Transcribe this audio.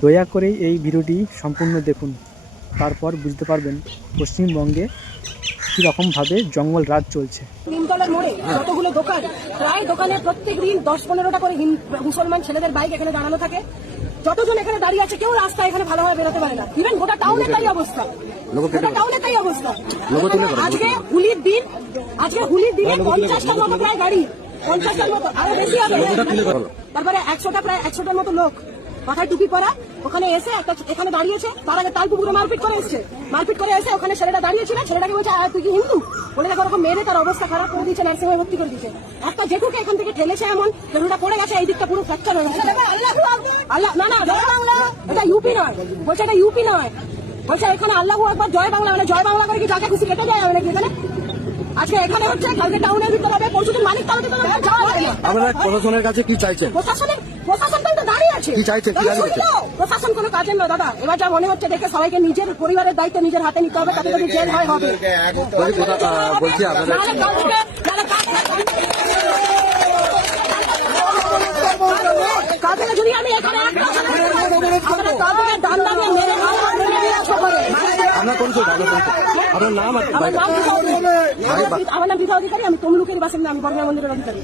দয়া করে এই ভিডিওটি সম্পূর্ণ দেখুন, তারপর বুঝতে পারবেন পশ্চিমবঙ্গে কীরকমভাবে জঙ্গল রাজ চলছে। নিমতলার মোড়ে যতগুলো দোকান, প্রায় দোকানে প্রত্যেক দিন 10-15টা করে মুসলমান ছেলেদের বাইক এখানে দাঁড়ানো থাকে। যতজন এখানে দাঁড়িয়ে আছে কেউ রাস্তায় এখানে ভালোভাবে বেরোতে পারে না। ইভেন গোটা টাউনে তাই অবস্থা, আজকে হুলির দিনে 50টার মতো প্রায় গাড়ি, 50টার মতো আরো বেশি হবে। তারপরে 100টার মতো লোক মাথায় টুপি পরা ওখানে এসে এখানে দাঁড়িয়েছে। তার আগে তাল পুকুরে মারপিট করে এসে ওখানে ছেলেটা দাঁড়িয়েছিল। ছেলেটাকে বলছে তুই কি হিন্দু বলে দেখো ওরকম মেরে তার অবস্থা খারাপ করে দিচ্ছে, নার্সিংহোমে ভর্তি করে দিচ্ছে। একটা জেঠুকে এখান থেকে ঠেলেছে এমন জেঠুটা পড়ে গেছে, এই দিকটা পুরো ফ্র্যাকচার হয়ে গেছে। আল্লাহ না এটা ইউপি নয়, বলছে এটা ইউপি নয়, বলছে এখানে আল্লাহু আকবার জয় বাংলা, মানে জয় বাংলা করে কি যাকে খুশি কেটে যায় নাকি এখানে? আজকে এখানে হচ্ছে, কালকে টাউনের ভিতরে হবে, পরশুদিন মানিক তালতে যাওয়া যায় না। আপনারা প্রশাসনের কাছে কি চাইছেন? প্রশাসন তো দাঁড়িয়ে আছে, কি চাইছেন? প্রশাসন কোনো কাজের না দাদা। এবার যা মনে হচ্ছে দেখে সবাইকে নিজের পরিবারের দায়িত্ব নিজের হাতে নিতে হবে, তাতে যদি জেল হয় হবে। বলছি আপনাদের কাজে যদি আমি এখানে আপনার নাম? আমার নাম বিভা অধিকারী, আমি তমলুকের বাসিন্দা, আমি বর্গা মন্দিরের অধিকারী।